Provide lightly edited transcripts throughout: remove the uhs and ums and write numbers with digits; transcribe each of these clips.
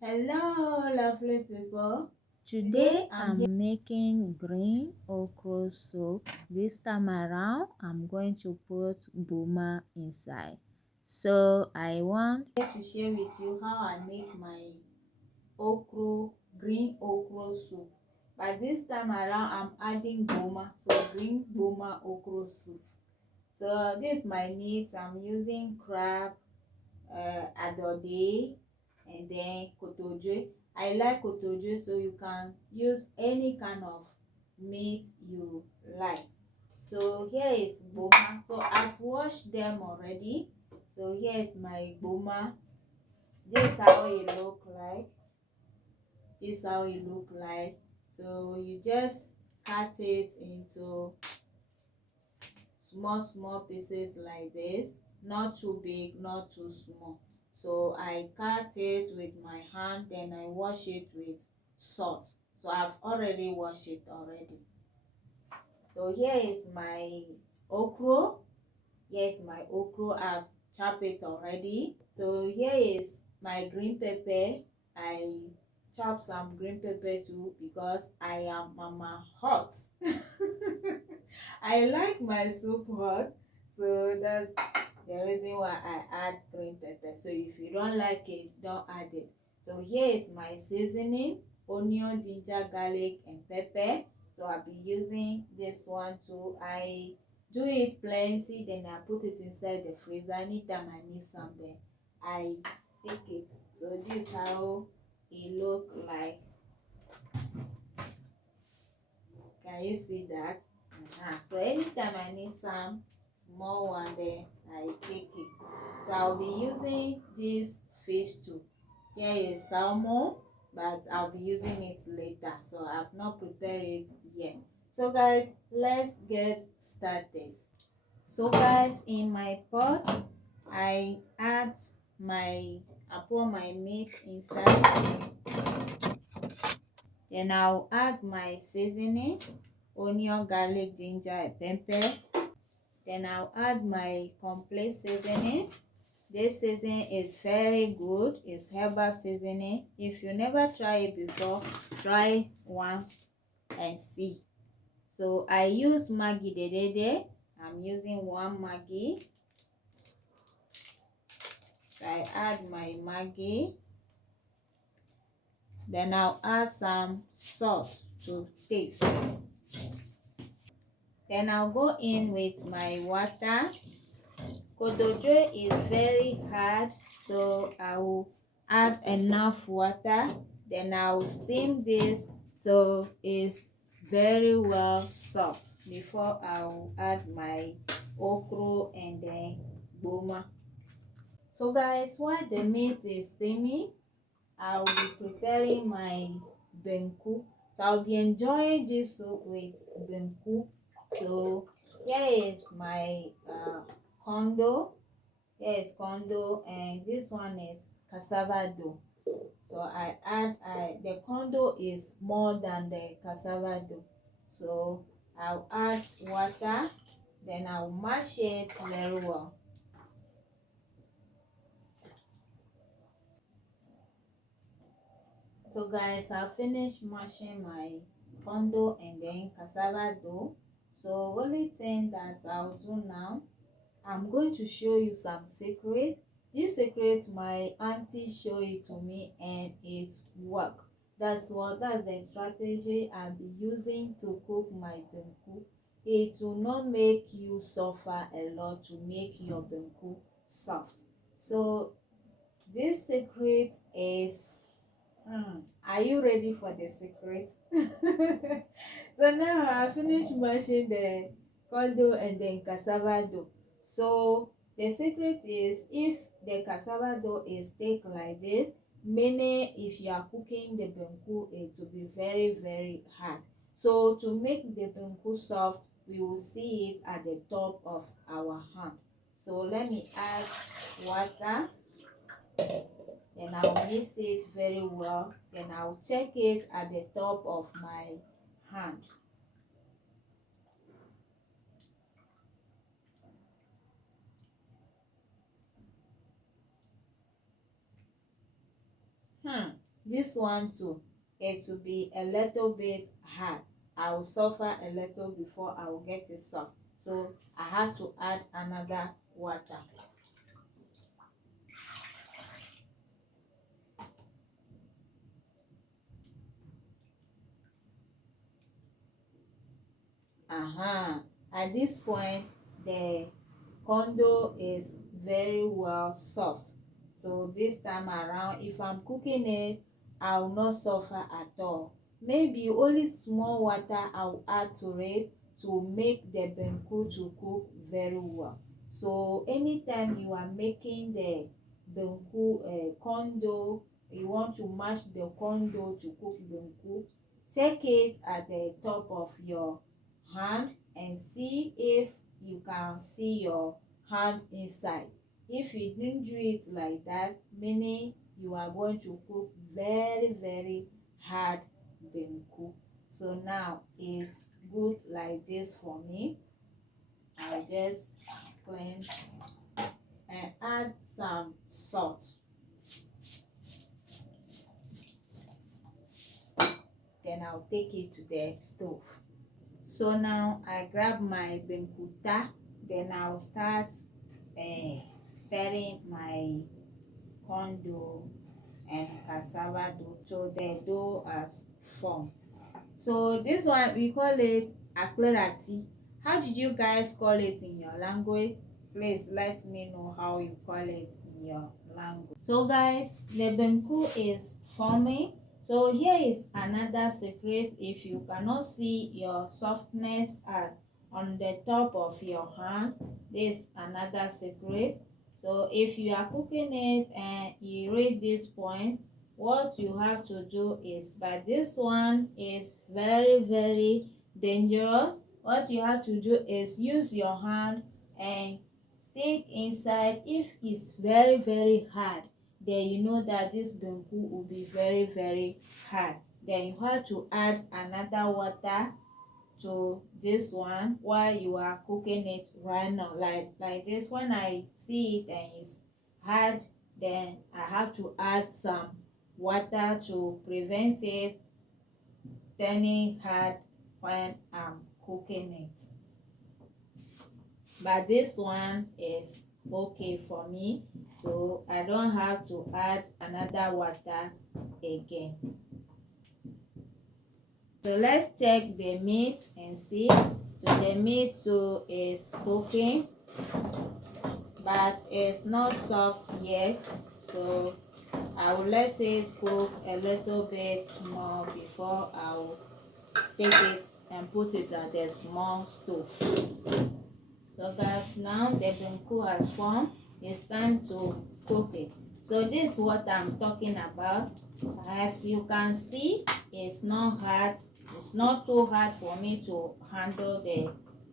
Hello, lovely people. Today I'm making green okra soup. This time around I'm going to put boma inside. So I want To share with you how I make my green okra soup. But this time around, I'm adding boma, so green boma okra soup. So this is my meat. I'm using crab, adode, and then kotoje. I like kotoje, so you can use any kind of meat you like. So here is boma. So I've washed them already. So here is my boma. This is how it look like. This is how it look like. So you just cut it into small pieces like this, not too big, not too small. So I cut it with my hand, then I wash it with salt. So I've already washed it already. So here is my okra. Yes, my okra, I've chopped it already. So here is my green pepper. I chop some green pepper too because I am mama hot. I like my soup hot, so that's the reason why I add green pepper. So if you don't like it, don't add it. So here is my seasoning: onion, ginger, garlic, and pepper. So I'll be using this one too. I do it plenty, then I put it inside the freezer. Anytime I need something, I take it. So this is how it look like. Can you see that? So anytime I need some small one, then I take it. So I'll be using this fish too. Here is salmon, but I'll be using it later, so I've not prepared it yet. So guys, let's get started. So guys, in my pot I add I pour my meat inside, then I'll add my seasoning: onion, garlic, ginger, and pepper. Then I'll add my complete seasoning. This seasoning is very good. It's herbal seasoning. If you never try it before, try one and see. So I use Maggi Dedede. I'm using one Maggi. I add my Maggi. Then I'll add some salt to taste. Then I'll go in with my water. Kodojo is very hard, so I will add enough water. Then I'll steam this so it's very well soft before I'll add my okra and then boma. So guys, while the meat is steaming, I'll be preparing my banku. So I'll be enjoying this soup with banku. So here is my condo. Here is condo, and this one is cassava dough. So the condo is more than the cassava dough. So I'll add water, then I'll mash it very well. So guys, I'll finish mashing my condo and then cassava dough. So only thing that I'll do now, I'm going to show you some secret. This secret my auntie showed it to me and it worked. That's the strategy I'll be using to cook my benku. It will not make you suffer a lot to make your benku soft. So this secret is, are you ready for the secret? So now I finished mashing the corndough and then cassava dough. So the secret is, if the cassava dough is thick like this, meaning if you are cooking the benku, it will be very hard. So to make the benku soft, we will see it at the top of our hand. So let me add water. Then I'll mix it very well. Then I'll check it at the top of my hand. this one too, it will be a little bit hard. I will suffer a little before I will get it soft, so I have to add another water. At this point the condo is very well soft, so this time around if I'm cooking it, I will not suffer at all. Maybe only small water I will add to it to make the banku to cook very well. So anytime you are making the banku condo, you want to mash the condo to cook banku, take it at the top of your hand and see if you can see your hand inside. If you didn't do it like that, meaning you are going to cook very hard banku. So now it's good like this for me. I'll just clean and add some salt. Then I'll take it to the stove. So now I grab my benkuta, then I'll start stirring my corn dough and cassava dough till the dough has formed. So this one we call it aklerati. How did you guys call it in your language? Please let me know how you call it in your language. So guys, the benku is forming. So here is another secret. If you cannot see your softness on the top of your hand, this another secret. So if you are cooking it and you reach this point, what you have to do is, but this one is very dangerous, what you have to do is use your hand and stick inside. If it's very hard, then you know that this banku will be very hard. Then you have to add another water to this one while you are cooking it right now, like this. When I see it and it's hard, then I have to add some water to prevent it turning hard when I'm cooking it. But this one is okay for me, so I don't have to add another water again. So let's check the meat and see. So the meat too is cooking, but it's not soft yet, so I will let it cook a little bit more before I will take it and put it at a small stove. So guys, now the banku has formed. It's time to cook it. So this is what I'm talking about. As you can see, it's not hard. It's not too hard for me to handle the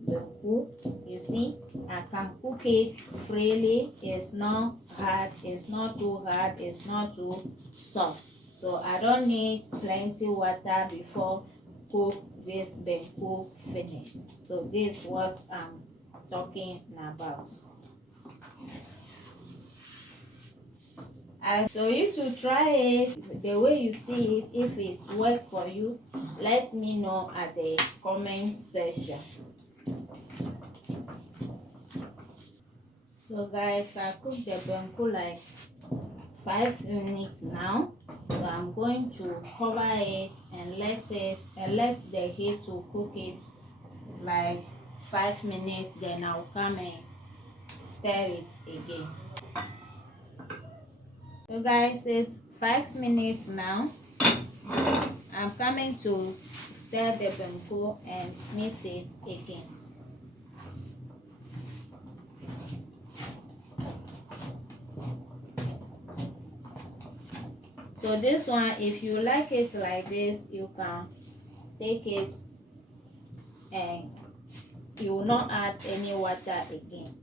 banku. You see, I can cook it freely. It's not hard. It's not too hard. It's not too soft. So I don't need plenty water before cook this banku finish. So this is what I'm talking about. And so you to try it the way you see it. If it work for you, let me know at the comment section. So guys, I cooked the banku like 5 minutes now. So I'm going to cover it and let the heat to cook it like 5 minutes. Then I'll come and stir it again. So guys, it's 5 minutes now. I'm coming to stir the banku and mix it again. So this one, if you like it like this, you can take it and you will not add any water again.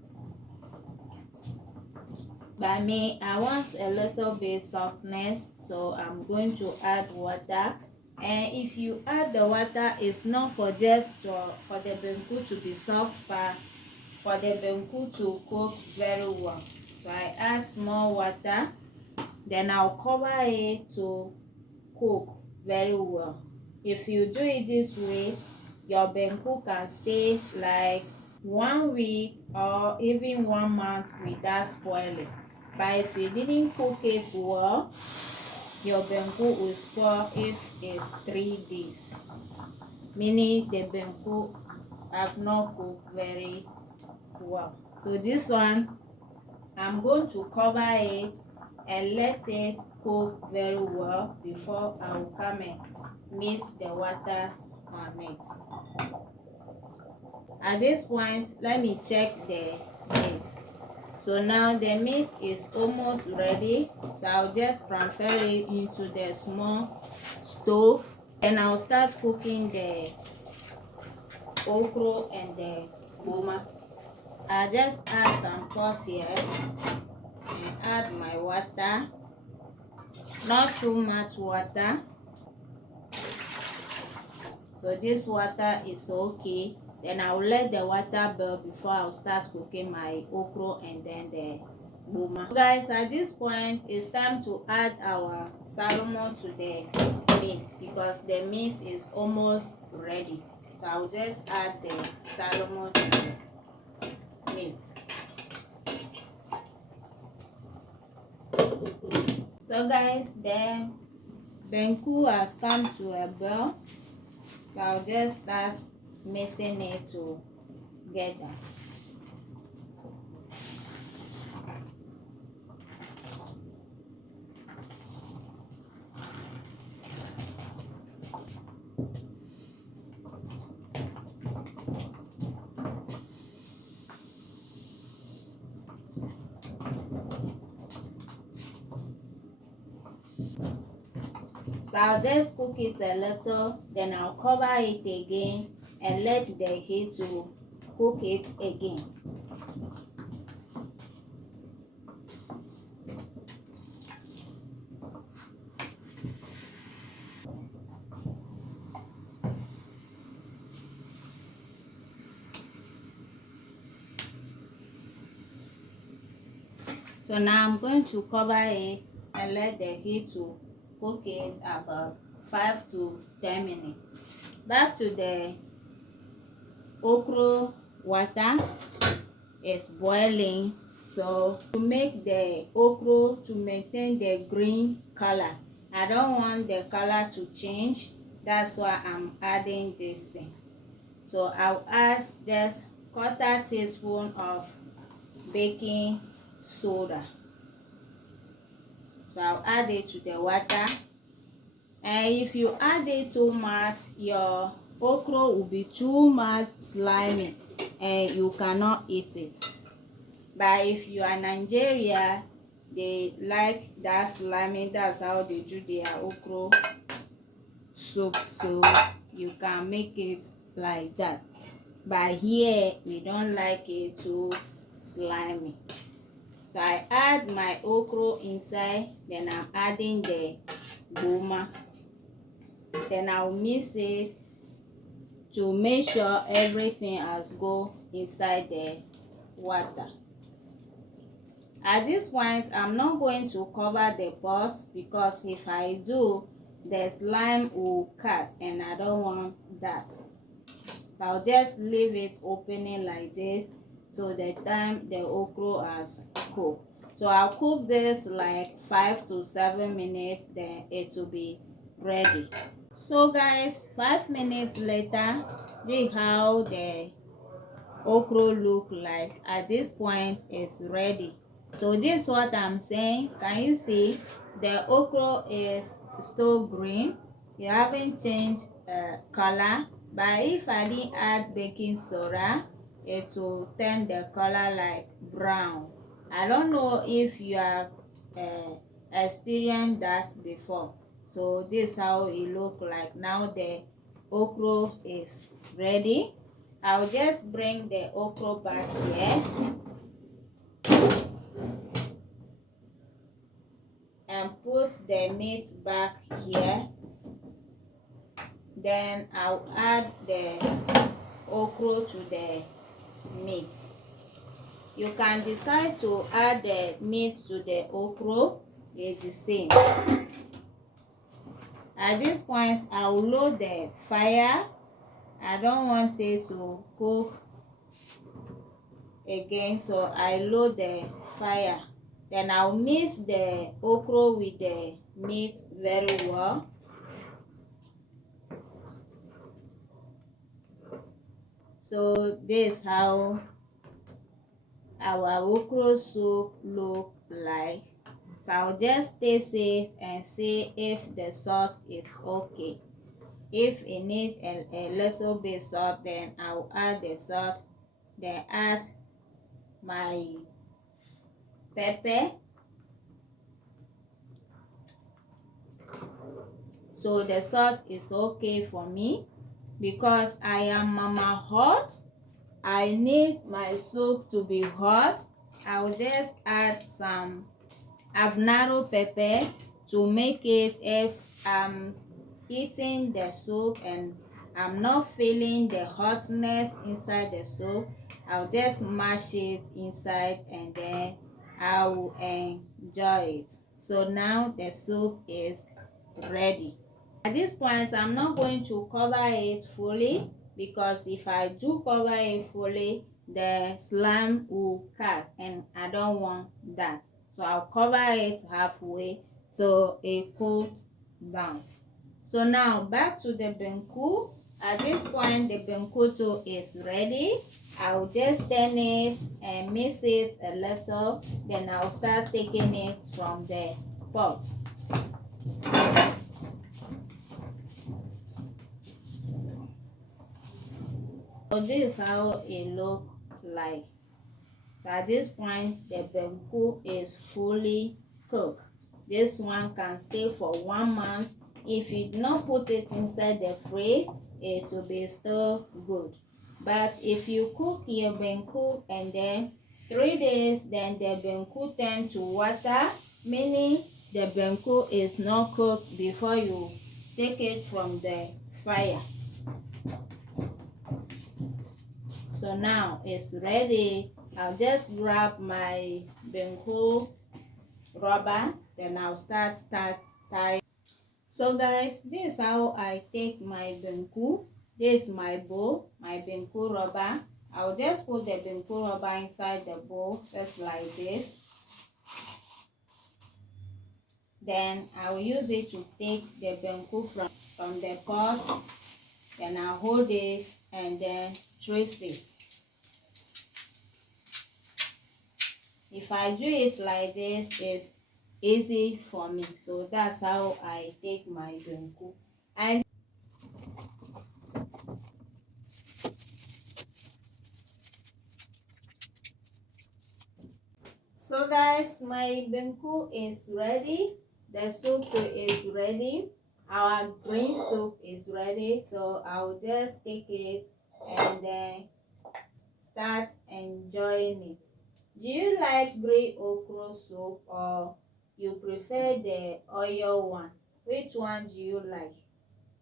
By me, I want a little bit softness, so I'm going to add water. And if you add the water, it's not for just for the banku to be soft, but for the banku to cook very well. So I add small water, then I'll cover it to cook very well. If you do it this way, your banku can stay like 1 week or even 1 month without spoiling. But if you didn't cook it well, your banku will spoil if it's 3 days, meaning the banku have not cooked very well. So this one, I'm going to cover it and let it cook very well before I will come and mix the water on it. At this point, let me check the meat. So now the meat is almost ready, so I'll just transfer it into the small stove, and I'll start cooking the okro and the boma. I'll just add some pot here and add my water, not too much water. So this water is okay. Then I will let the water boil before I will start cooking my okro and then the boma. So guys, at this point, it's time to add our salmon to the meat because the meat is almost ready. So I will just add the salmon to the meat. So guys, the banku has come to a boil. So I'll just start mixing it together. So I'll just cook it a little, then I'll cover it again and let the heat to cook it again. So now I'm going to cover it and let the heat to cook it about 5 to 10 minutes. Back to the okra water is boiling. So to make the okra to maintain the green color, I don't want the color to change. That's why I'm adding this thing. So I'll add just 1/4 teaspoon of baking soda. So I'll add it to the water, and if you add it too much, your okra will be too much slimy and you cannot eat it. But if you are Nigeria, they like that slimy. That's how they do their okra soup, so you can make it like that. But here we don't like it too slimy. So I add my okra inside, then I'm adding the boma. Then I'll mix it to make sure everything has go inside the water. At this point, I'm not going to cover the pot because if I do, the slime will cut and I don't want that. So I'll just leave it opening like this so the time the okra has cooked. So I'll cook this like 5 to 7 minutes, then it will be ready. So guys, 5 minutes later, this is how the okra look like. At this point, it's ready. So this is what I'm saying. Can you see the okra is still green? You haven't changed color. But if I didn't add baking soda, it will turn the color like brown. I don't know if you have experienced that before. So this is how it look like. Now the okra is ready. I'll just bring the okra back here and put the meat back here. Then I'll add the okra to the meat. You can decide to add the meat to the okra. It's the same. At this point I will load the fire. I don't want it to cook again, so I load the fire. Then I'll mix the okra with the meat very well. So this is how our okra soup look like. So I'll just taste it and see if the salt is okay. If it needs a little bit salt, then I'll add the salt. Then add my pepper. So the salt is okay for me because I am mama hot. I need my soup to be hot. I'll just add some habanero pepper to make it if I'm eating the soup and I'm not feeling the hotness inside the soup. I'll just mash it inside and then I will enjoy it. So now the soup is ready. At this point I'm not going to cover it fully because if I do cover it fully the slime will cut and I don't want that. So I'll cover it halfway so it cools down. So now back to the banku. At this point the banku too is ready. I'll just turn it and mix it a little, then I'll start taking it from the pot. So this is how it look like. So at this point the banku is fully cooked. This one can stay for 1 month. If you do not put it inside the fridge, it will be still good. But if you cook your banku and then 3 days, then the banku turn to water, meaning the banku is not cooked before you take it from the fire. So now it's ready. I'll just grab my banku rubber, then I'll start tying. So guys, this is how I take my banku. This is my bowl, my banku rubber. I'll just put the banku rubber inside the bowl just like this. Then I will use it to take the banku from the pot. Then I'll hold it and then twist it. If I do it like this, it's easy for me. So that's how I take my banku. And so guys, my banku is ready. The soup is ready. Our green soup is ready. So I'll just take it and then start enjoying it. Do you like green okra soup or you prefer the oil one? Which one do you like?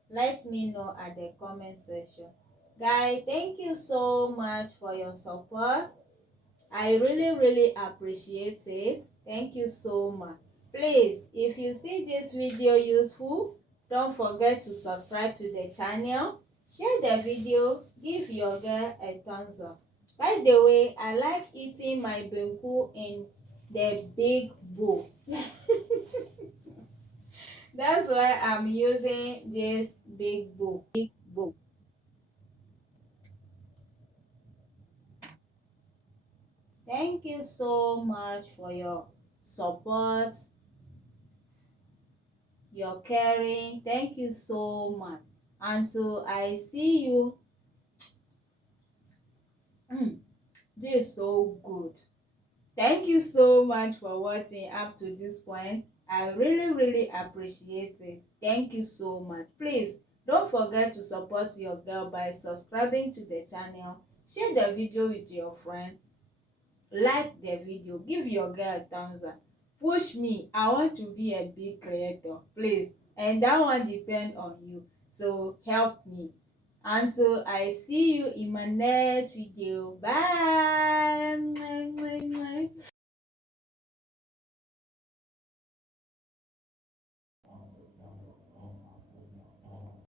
Let me know at the comment section. Guys, thank you so much for your support. I really appreciate it. Thank you so much. Please, if you see this video useful, don't forget to subscribe to the channel, share the video, give your girl a thumbs up. By the way, I like eating my banku in the big bowl. That's why I'm using this big bowl. Thank you so much for your support, your caring. Thank you so much. Until I see you, this is so good. Thank you so much for watching up to this point. I really appreciate it. Thank you so much. Please don't forget to support your girl by subscribing to the channel, share the video with your friend, like the video, give your girl a thumbs up, push me. I want to be a big creator, please, and that one depend on you, so help me. Until I see you in my next video, bye.